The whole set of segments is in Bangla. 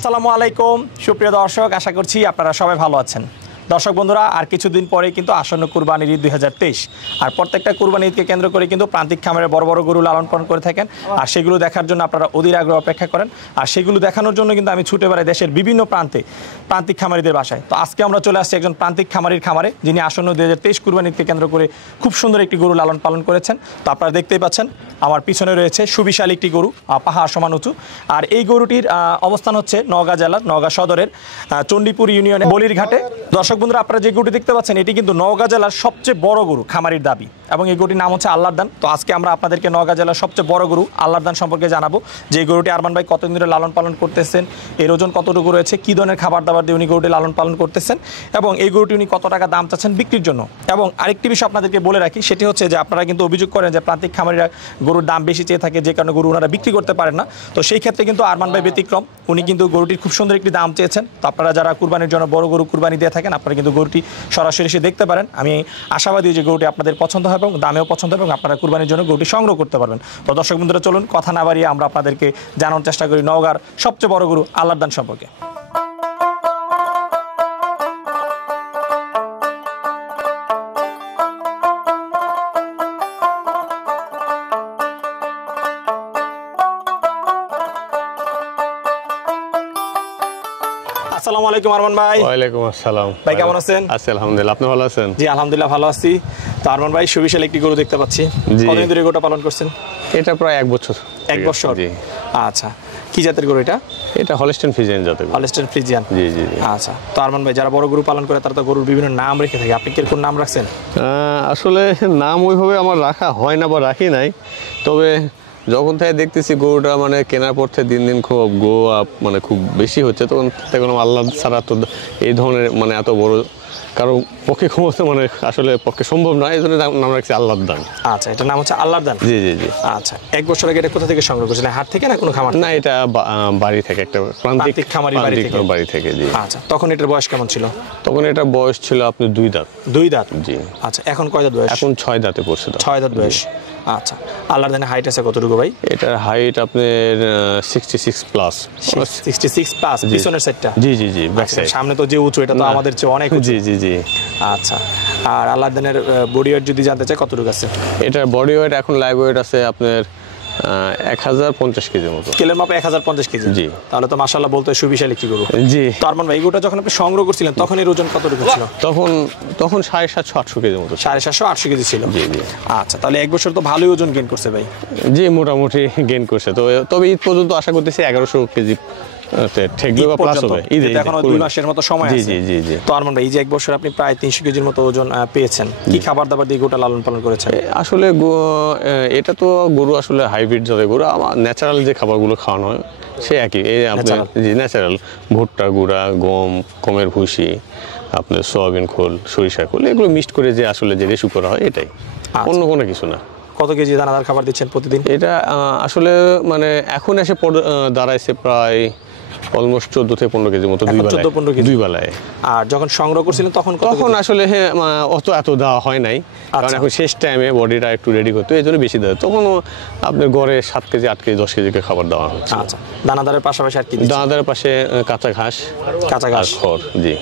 আসসালামু আলাইকুম সুপ্রিয় দর্শক, আশা করছি আপনারা সবাই ভালো আছেন। দর্শক বন্ধুরা, আর কিছুদিন পরে কিন্তু আসন্ন কুরবানির ঈদ 2023, আর প্রত্যেকটা কুরবানি ঈদকে কেন্দ্র করে কিন্তু প্রান্তিক খামারে বড় বড় গরু লালন পালন করে থাকেন, আর সেগুলো দেখার জন্য আপনারা অধীর আগ্রহ অপেক্ষা করেন। আর সেগুলো দেখানোর জন্য কিন্তু আমি ছুটে বেড়াই দেশের বিভিন্ন প্রান্তে প্রান্তিক খামারিদের বাসায়। তো আজকে আমরা চলে আসছি একজন প্রান্তিক খামারির খামারে, যিনি আসন্ন 2023 কুরবানি ঈদকে কেন্দ্র করে খুব সুন্দর একটি গরু লালন পালন করেছেন। তো আপনারা দেখতেই পাচ্ছেন আমার পিছনে রয়েছে সুবিশাল একটি গরু, পাহাড় সমান উঁচু। আর এই গরুটির অবস্থান হচ্ছে নওগাঁ জেলার নওগাঁ সদরের চণ্ডীপুর ইউনিয়নে বলির ঘাটে। দর্শক বন্ধুরা, আপনারা যে গরুটি দেখতে পাচ্ছেন এটি কিন্তু নওগাঁ জেলার সবচেয়ে বড় গরু খামারির দাবি, এবং এই গরুটির নাম হচ্ছে আল্লাহর দান। তো আজকে আমরা আপনাদেরকে নওগাঁ জেলার সবচেয়ে বড় গরু আল্লাহর দান সম্পর্কে জানাবো, যে এই গরুটি আরমান ভাই কতদিন ধরে লালন পালন করতেছেন, এর ওজন কতটুকু রয়েছে, কী ধরনের খাবার দাবার দিয়ে উনি গরুটি লালন পালন করতেছেন, এবং এই গরুটি উনি কত টাকা দাম চাচ্ছেন বিক্রির জন্য। এবং আরেকটি বিষয় আপনাদেরকে বলে রাখি, সেটি হচ্ছে যে আপনারা কিন্তু অভিযোগ করেন যে প্রান্তিক খামারিরা গরুর দাম বেশি চেয়ে থাকে, যে কারণে গরু ওনারা বিক্রি করতে পারেন না। তো সেই ক্ষেত্রে কিন্তু আরমান ভাই ব্যতিক্রম, উনি কিন্তু গরুটির খুব সুন্দর একটি দাম চেয়েছেন। তো আপনারা যারা কুরবানির জন্য বড় গরু কুরবানি দিয়ে থাকেন, আপনারা কিন্তু গরুটি সরাসরি এসে দেখতে পারেন। আমি আশাবাদী যে গরুটি আপনাদের পছন্দ হবে এবং দামেও পছন্দ হবে, এবং আপনারা কুরবানির জন্য গরুটি সংগ্রহ করতে পারবেন। তো দর্শক বন্ধুরা, চলুন কথা না বাড়িয়ে আমরা আপনাদেরকে জানানোর চেষ্টা করি নওগাঁর সবচেয়ে বড় গরু আল্লাহর দান সম্পর্কে। আসসালামু আলাইকুম আরমান ভাই। ওয়ালাইকুম আসসালাম ভাই, কেমন আছেন? আছি আলহামদুলিল্লাহ, আপনি ভালো আছেন? জি আলহামদুলিল্লাহ ভালো আছি। তো আরমান ভাই, সুবিশাল একটি গরু দেখতে পাচ্ছি, কতদিন ধরে গরুটা পালন করছেন? এটা প্রায় 1 বছর। 1 বছর? জি। আচ্ছা, কি জাতের গরু এটা? এটা হলস্টেইন ফ্রিজিয়ান জাতের গরু। Holstein Friesian. জি জি। আচ্ছা, তো আরমান ভাই, যারা বড় গরু পালন করে তারা তো গরুর বিভিন্ন নাম রেখে থাকে, আপনি কিরকম নাম রাখছেন? আসলে নাম ওইভাবে আমার রাখা হয় না বা রাখি নাই, তবে যখন থেকে দেখতেছি গরুটা মানে কেনার পর থেকে দিন দিন খুব গ্রো আপ মানে খুব বেশি হচ্ছে, তখন দেখলাম আল্লাহ ছাড়া তো এই ধরনের মানে এত বড় কারো পক্ষে ক্ষমতা মানে আসলে পক্ষে সম্ভব নয়, এই জন্য নাম রাখছি আল্লাহর দান। আচ্ছা, এটার নাম হচ্ছে আল্লাহর দান। জি জি জি। আচ্ছা, 1 বছর আগে এটা কোথা থেকে সংগ্রহ করেছিলেন? হাট থেকে না কোনো খামার? না, এটা বাড়ি থেকে, একটা প্রান্তিক খামারি বাড়ি থেকে। জি। আচ্ছা, তখন এটার বয়স কেমন ছিল? তখন এটা বয়স ছিল আপনি 2 দাঁত। 2 দাঁত? জি। আচ্ছা, এখন কয় দাঁত বয়স? এখন 6 দাঁতে পড়ছে। 6 দাঁত বয়স। আচ্ছা, আল্লাহর দানের হাইট আছে কতটুকু ভাই? এটার হাইট আপনার 66 প্লাস। 66 প্লাস পিছনের সাইডটা? জি জি জি, ব্যাক সাইড। সামনে তো যে উঁচু, এটা তো আমাদের চেয়ে অনেক উঁচু। জি জি জি। আচ্ছা, আর আল্লাহর দানের বডি ওয়েট যদি জানতে চাই কতটুকু আছে? এটার বডি ওয়েট এখন লাইভ ওয়েট আছে আপনার 1050 কেজির মতো। স্কেলের মাপে 1050 কেজি? জি। তাহলে তো মাশাআল্লাহ বলতে সুবিশাল একটি গরু। জি। তো আরমান ভাই, এই গরুটা যখন আপনি সংগ্রহ করছিলেন তখন এর ওজন কতটুকু ছিল? তখন 750-800 কেজির মতো। 750-800 কেজি ছিল? জি জি। আচ্ছা, তাহলে 1 বছর তো ভালোই ওজন গেইন করছে ভাই। জি, মোটামুটি গেইন করছে। তবে ঈদ পর্যন্ত আশা করতেছি 1100 কেজি ঠেকবে বা প্লাস হবে। এখনো 2 মাসের মতো সময় আছে। জি জি জি। তো আরমান ভাই, এই যে 1 বছর আপনি প্রায় 300 কেজির মতো ওজন পেয়েছেন, কি খাবার দাবার দিয়ে গরুটা লালন পালন করেছেন? আসলে এটা তো গরু আসলে হাইব্রিড জাতের গরু, আমার ন্যাচারাল যে খাবারগুলো খাওয়ানো হয় সে একই। এই আপনার জি ন্যাচারাল ভুট্টা গুঁড়া, গমের ভুসি, আপনার সয়াবিন খোল, সরিষা খোল, এগুলো মিক্সড করে যে আসলে যে রেশু করা হয় এটাই, অন্য কোনো কিছু না। কত কেজি দানাদার খাবার দিচ্ছেন প্রতিদিন? এটা আসলে মানে এখন এসে দাঁড়াইছে প্রায় অলমোস্ট 14 থেকে 15 কেজির মতো, 2 বেলায়। আর যখন সংগ্রহ করছিলেন তখন আসলে এত দেওয়া হয় নাই, কারণ এখন শেষ টাইমে বডিটা একটু রেডি করতে, এই জন্য বেশি দেওয়া। তখন আপনার গড়ে 7 কেজি 8 কেজি 10 কেজি খাবার দেওয়া হচ্ছে। আচ্ছা, দানাদারের পাশাপাশি আর কি? দানাদারের পাশে কাঁচা ঘাস খড়। জি,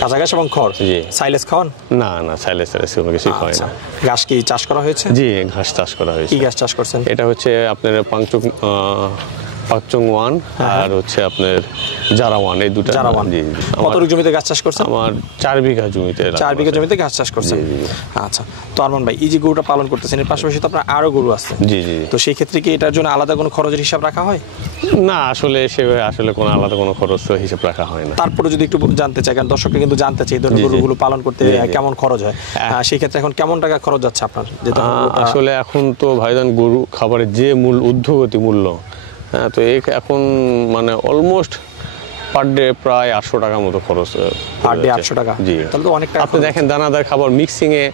কাঁচা ঘাস এবং খড়। জি। সাইলেজ খাওয়ান? না না, সাইলেজ কোনো কিছু খাওয়াই না। ঘাস কি চাষ করা হয়েছে? জি, ঘাস চাষ করা হয়েছে। কি ঘাস চাষ করছেন? এটা হচ্ছে আপনার পাকচং 1 আর হচ্ছে আপনার জারা 1, এই দুটো। জারা 1। জি। কতটুকু জমিতে ঘাস চাষ করছেন? আমার 4 বিঘা জমিতে। 4 বিঘা জমিতে ঘাস চাষ করছেন? জি। আচ্ছা, তো আরমান ভাই, এই যে গরুটা পালন করতেছেন এর পাশাপাশি তো আপনার আরো গরু আছে? জি জি। তো সেই ক্ষেত্রে কি এটার জন্য আলাদা কোনো খরচের হিসাব রাখা হয়? না, আসলে কোনো আলাদা কোনো খরচ হিসাব রাখা হয় না। তারপরে যদি একটু জানতে চাই, কারণ দর্শকরা কিন্তু জানতে চাই এই ধরনের গরুগুলো পালন করতে কেমন খরচ হয়, সেই ক্ষেত্রে এখন কেমন টাকা খরচ যাচ্ছে আপনার? আসলে এখন তো ভাইজান গরু খাবারের যে ঊর্ধ্বগতি মূল্য, তো এখন মানে অলমোস্ট পার ডে প্রায় 800 টাকার মতো খরচ পার ডে 800 টাকা। জি, তাহলে তো অনেক টাকা। আপনি দেখেন দানাদার খাবার মিক্সিং এ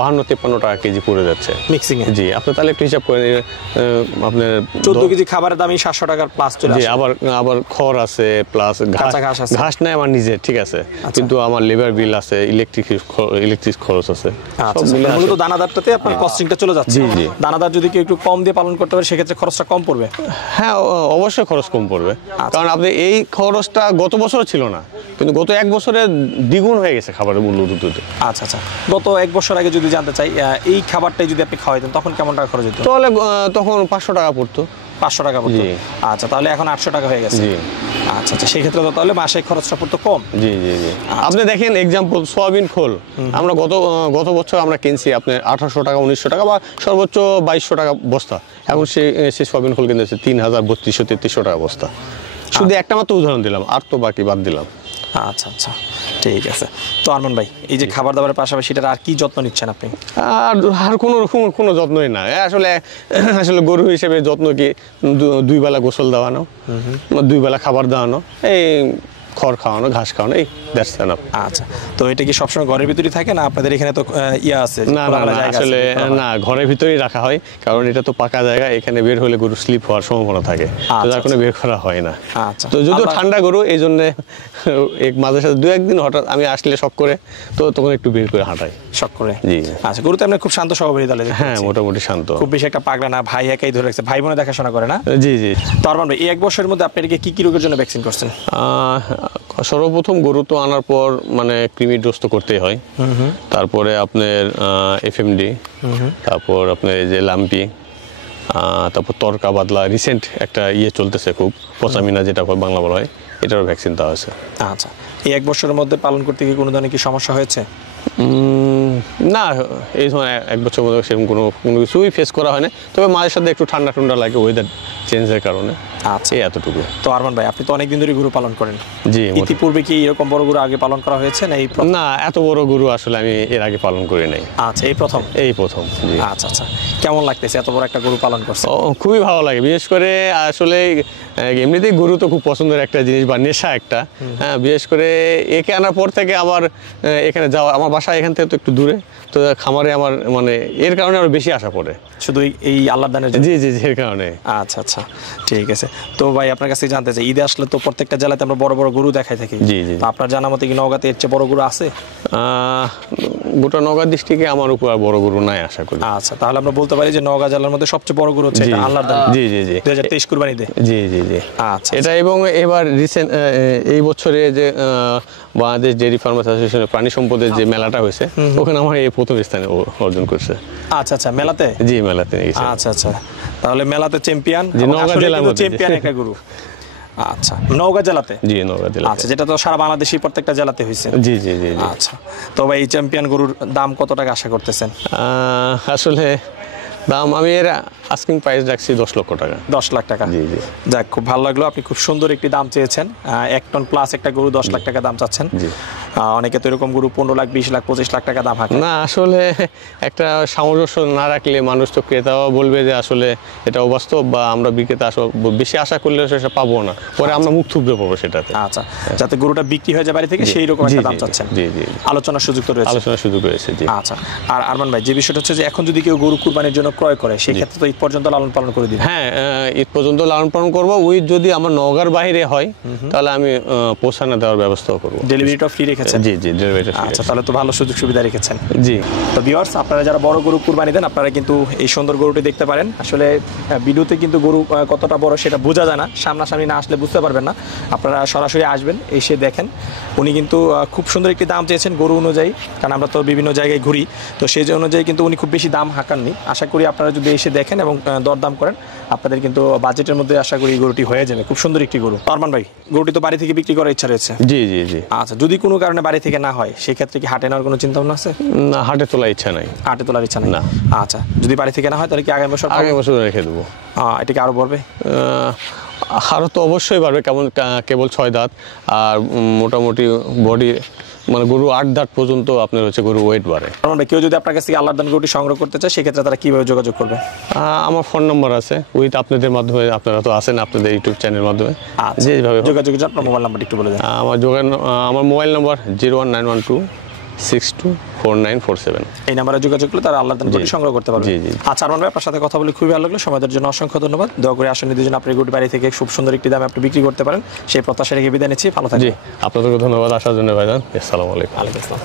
52-53 টাকা কেজি পড়ে যাচ্ছে মিক্সিং এ। জি, আপনি তাহলে একটু হিসাব করেন আপনার 14 কেজি খাবারের দামই 700 টাকার প্লাস চলে জি, আসে। আবার খড় আছে প্লাস কাঁচা ঘাস আছে। ঘাস নাই আমার নিজের, ঠিক আছে, কিন্তু আমার লেবার বিল আছে, ইলেকট্রিক খরচ আছে, সব মিলে মূলত দানাদারটাতে আপনার কস্টিংটা চলে যাচ্ছে। জি, জি। দানাদার যদি কেউ একটু কম দিয়ে পালন করতে পারে সেক্ষেত্রে খরচটা কম পড়বে। হ্যাঁ, অবশ্যই খরচ কম পড়বে, কারণ আপনি এই খরচটা গত বছর ছিল না, কিন্তু গত 1 বছরে দ্বিগুণ হয়ে গেছে খাবারের মূল্য দুটোতে। আচ্ছা আচ্ছা, গত 1 বছর আগে যদি জানতে চাই এই খাবারটাই যদি আপনি খাওয়াইতেন তখন কেমন টাকা খরচ হতো? তাহলে তখন 500 টাকা পড়তো। 500 টাকা পড়তো। জি। আচ্ছা, তাহলে এখন 800 টাকা হয়ে গেছে। জি। আচ্ছা আচ্ছা, সেই ক্ষেত্রে তো তাহলে মাসে খরচটা পড়তো কম। জি জি জি, আপনি দেখেন এক্সাম্পল সোয়াবিন খোল আমরা গত বছর আমরা কিনছি আপনি 1800 টাকা 1900 টাকা বা সর্বোচ্চ 2200 টাকা বস্তা, এখন সেই সোয়াবিন খোল কিনতেছে 3000 3200 3300 টাকা বস্তা। শুধু একটা মাত্র উদাহরণ দিলাম, আর তো বাকি বাদ দিলাম। আচ্ছা আচ্ছা, ঠিক আছে। তো আরমান ভাই, এই যে খাবার দাবারের পাশাপাশি এটার আর কি যত্ন নিচ্ছেন আপনি? আর কোনো যত্নই না আসলে গরু হিসেবে যত্ন কি 2 বেলা গোসল দেওয়ানো, 2 বেলা খাবার দেওয়ানো, এই খড় খাওয়ানো, ঘাস খাওয়ানো, এই দ্যাটস এনাফ। আচ্ছা, তো এটা কি সবসময় ঘরের ভিতরেই থাকে না আপনাদের এখানে তো ইয়া আছে? না না না, আসলে না, ঘরের ভিতরেই রাখা হয়, কারণ এটা তো পাকা জায়গা, এখানে বের হলে গরু স্লিপ হওয়ার সম্ভাবনা থাকে, তো যার কোনো বের করা হয় না। আচ্ছা, তো যদিও ঠান্ডা গরু, এই জন্য মাঝে সাথে 2-1 দিন হঠাৎ আমি আসলে শখ করে, তো তখন একটু বের করে হাঁটাই শখ করে। জি। আচ্ছা, গরু তো আপনি খুব শান্ত স্বভাবের তাহলে? হ্যাঁ, মোটামুটি শান্ত, খুব বেশি একটা পাগলা না, ভাই একাই ধরে রাখছে, ভাই বোনে দেখাশোনা করে না? জি জি। তো আরমান ভাই, এই 1 বছরের মধ্যে আপনি এটাকে কি রোগের জন্য ভ্যাকসিন করছেন? সর্বপ্রথম গরু তো আনার পর মানে কৃমির ডোজ তো করতেই হয়, তারপরে আপনার এফএমডি, তারপর আপনার এই যে লাম্পি, তারপর তরকা বাদলা, রিসেন্ট একটা চলতেছে খুব, পচামিনা যেটা বাংলা বলা হয়, এটারও ভ্যাকসিন দেওয়া হয়েছে। আচ্ছা, এই 1 বছরের মধ্যে পালন করতে গিয়ে কোনো ধরনের কি সমস্যা হয়েছে? না, এই সময় 1 বছর মধ্যে সেরকম কোনো কিছুই ফেস করা হয় না, তবে মাঝে সাথে একটু ঠান্ডা লাগে ওয়েদার চেঞ্জের কারণে। আচ্ছা, এতটুকু। তো আরমান ভাই, আপনি তো অনেকদিন ধরে গরু পালন করেন। জি। ইতিপূর্বে কি এরকম বড় গরু আগে পালন করা হয়েছে না এই প্রথম? না, এত বড় গরু আসলে আমি এর আগে পালন করি নাই। আচ্ছা, এই প্রথম? এই প্রথম। জি। আচ্ছা আচ্ছা, কেমন লাগতেছে এত বড় একটা গরু পালন করছে? খুবই ভালো লাগে, বিশেষ করে আসলে এমনিতেই গরু তো খুব পছন্দের একটা জিনিস বা নেশা একটা, হ্যাঁ, বিশেষ করে একে আনার পর থেকে আবার এখানে যাওয়া, আমার বাসা এখান থেকে তো একটু দূরে, তো খামারে আমার মানে এর কারণে আরো বেশি আশা পড়ে, শুধু এই আল্লাহ দানের জন্য? জি জি জি, এর কারণে। আচ্ছা আচ্ছা, ঠিক আছে। তো ভাই, আপনার কাছে জানতে চাই, ঈদে আসলে তো প্রত্যেকটা জেলাতে আমরা বড় বড় গরু দেখাই থাকি। জি জি। তো আপনার জানা মতে কি নওগাঁতে এর চেয়ে বড় গরু আছে? গোটা নওগাঁ ডিস্ট্রিক্টে আমার উপর আর বড় গরু নাই আশা করি। আচ্ছা, তাহলে আমরা বলতে পারি যে নওগাঁ জেলার মধ্যে সবচেয়ে বড় গরু হচ্ছে এটা আল্লাহর দান। জি জি জি, 2023 কুরবানিতে। জি জি জি। আচ্ছা, এটা এবং এবার রিসেন্ট এই বছরে যে বাংলাদেশ ডেয়ারি ফার্মার্স অ্যাসোসিয়েশনের প্রাণী সম্পদের যে মেলাটা হয়েছে, ওখানে আমার এই প্রথম স্থানে অর্জন করছে। আচ্ছা আচ্ছা, মেলাতে? জি, মেলাতে গেছে। আচ্ছা আচ্ছা, তাহলে মেলাতে চ্যাম্পিয়ন, নওগাঁ জেলার মধ্যে চ্যাম্পিয়ন একটা গরু। আচ্ছা, নওগাঁ জেলাতে? জি, নওগাঁ জেলাতে। আচ্ছা, যেটা তো সারা বাংলাদেশের প্রত্যেকটা জেলাতে হয়েছে। জি জি জি। আচ্ছা, তো ভাই, এই চ্যাম্পিয়ন গরুর দাম কত টাকা আশা করতেছেন? আসলে দাম আমি এর আস্কিং প্রাইস রাখছি 10 লক্ষ টাকা। 10 লাখ টাকা? জি জি। যাক, খুব ভালো লাগলো, আপনি খুব সুন্দর একটি দাম চেয়েছেন। 1 টন প্লাস একটা গরু 10 লাখ টাকা দাম চাচ্ছেন। জি। অনেকে তো এরকম গরু 15 লাখ 20 লাখ 25 লাখ টাকা দাম হাঁকে। না, আসলে একটা সামঞ্জস্য না রাখলে মানুষ তো, ক্রেতাও বলবে যে আসলে এটা অবাস্তব, বা আমরা বিক্রেতা বেশি আশা করলে সেটা পাবো না, পরে আমরা মুখ থুবড়ে পড়বো সেটাতে। আচ্ছা, যাতে গরুটা বিক্রি হয়ে যায় বাড়ি থেকে, সেই রকম একটা দাম চাচ্ছেন। জি জি। আলোচনার সুযোগ তো রয়েছে? আলোচনার সুযোগ রয়েছে, জি। আচ্ছা, আর আরমান ভাই, যে বিষয়টা হচ্ছে যে এখন যদি কেউ গরু কুরবানির জন্য ক্রয় করে, সেই ক্ষেত্রে তো ঈদ পর্যন্ত লালন পালন করে দিবেন? হ্যাঁ, ঈদ পর্যন্ত লালন পালন করবো, উইথ যদি আমার নওগাঁর বাইরে হয় তাহলে আমি পৌঁছানো দেওয়ার ব্যবস্থা করবো। ডেলিভারিটা ফ্রি রেখেছেন? জি জি, ডেলিভারিটা ফ্রি। আচ্ছা, তাহলে তো ভালো সুযোগ সুবিধা রেখেছেন। জি। তো ভিউয়ার্স, আপনারা যারা বড় গরু কুরবানি দেন, আপনারা কিন্তু এই সুন্দর গরুটি দেখতে পারেন। আসলে ভিডিওতে কিন্তু গরু কতটা বড় সেটা বোঝা যায় না, সামনাসামনি না আসলে বুঝতে পারবেন না। আপনারা সরাসরি আসবেন, এসে দেখেন। উনি কিন্তু খুব সুন্দর একটি দাম চেয়েছেন গরু অনুযায়ী, কারণ আমরা তো বিভিন্ন জায়গায় ঘুরি, তো সেই অনুযায়ী কিন্তু উনি খুব বেশি দাম হাঁকাননি। আশা করি আপনারা যদি এসে দেখেন এবং দরদাম করেন, আপনাদের কিন্তু বাজেটের মধ্যে আশা করি এই গরুটি হয়ে যাবে। খুব সুন্দর একটি গরু। আরমান ভাই, গরুটি তো বাড়ি থেকে বিক্রি করার ইচ্ছা রয়েছে? জি জি জি। আচ্ছা, যদি কোনো কারণে বাড়ি থেকে না হয়, সেক্ষেত্রে কি হাটে নেওয়ার কোনো চিন্তা ভাবনা আছে? না, হাটে তোলার ইচ্ছা নাই। হাটে তোলার ইচ্ছা নেই? না। আচ্ছা, যদি বাড়ি থেকে না হয় তাহলে কি আগামী বছর? আগামী বছর রেখে দেবো। এটা কি আরো বলবে? আরও তো অবশ্যই বাড়বে, কেবল 6 দাঁত। আর মোটামুটি বডি মানে গরু 8 দাঁত পর্যন্ত আপনার হচ্ছে গরু ওয়েট বাড়ে। রহমান ভাই, কেউ যদি আপনার কাছ থেকে আল্লাহর দান গরুটি সংগ্রহ করতে চায় সেক্ষেত্রে তারা কিভাবে যোগাযোগ করবে? আমার ফোন নাম্বার আছে উইথ আপনাদের মাধ্যমে, আপনারা তো আছেন আপনাদের ইউটিউব চ্যানেলের মাধ্যমে, আচ্ছা, যেভাবে যোগাযোগের জন্য আপনার মোবাইল নাম্বারটি একটু বলে দেন। আমার মোবাইল নাম্বার 01912624947। এই নাম্বারে যোগাযোগ করলে তারা আল্লাহর দান গরুটি সংগ্রহ করতে পারবে। জি, জি। আচ্ছা আরমান ভাই, আপনার সাথে কথা বলে খুবই ভালো লাগলো। সময়দের জন্য অসংখ্য ধন্যবাদ। দোয়া করে আসন্ন দুজন আপনার গরুটি বাড়ি থেকে খুব সুন্দর একটি দামে আপনি বিক্রি করতে পারেন সেই প্রত্যাশা রেখে বিদায় নিচ্ছি। ভালো জি, থাকবেন। আপনাদেরকে ধন্যবাদ আসার জন্য ভাইজান। আসসালামু আলাইকুম। ওয়ালাইকুম আসসালাম।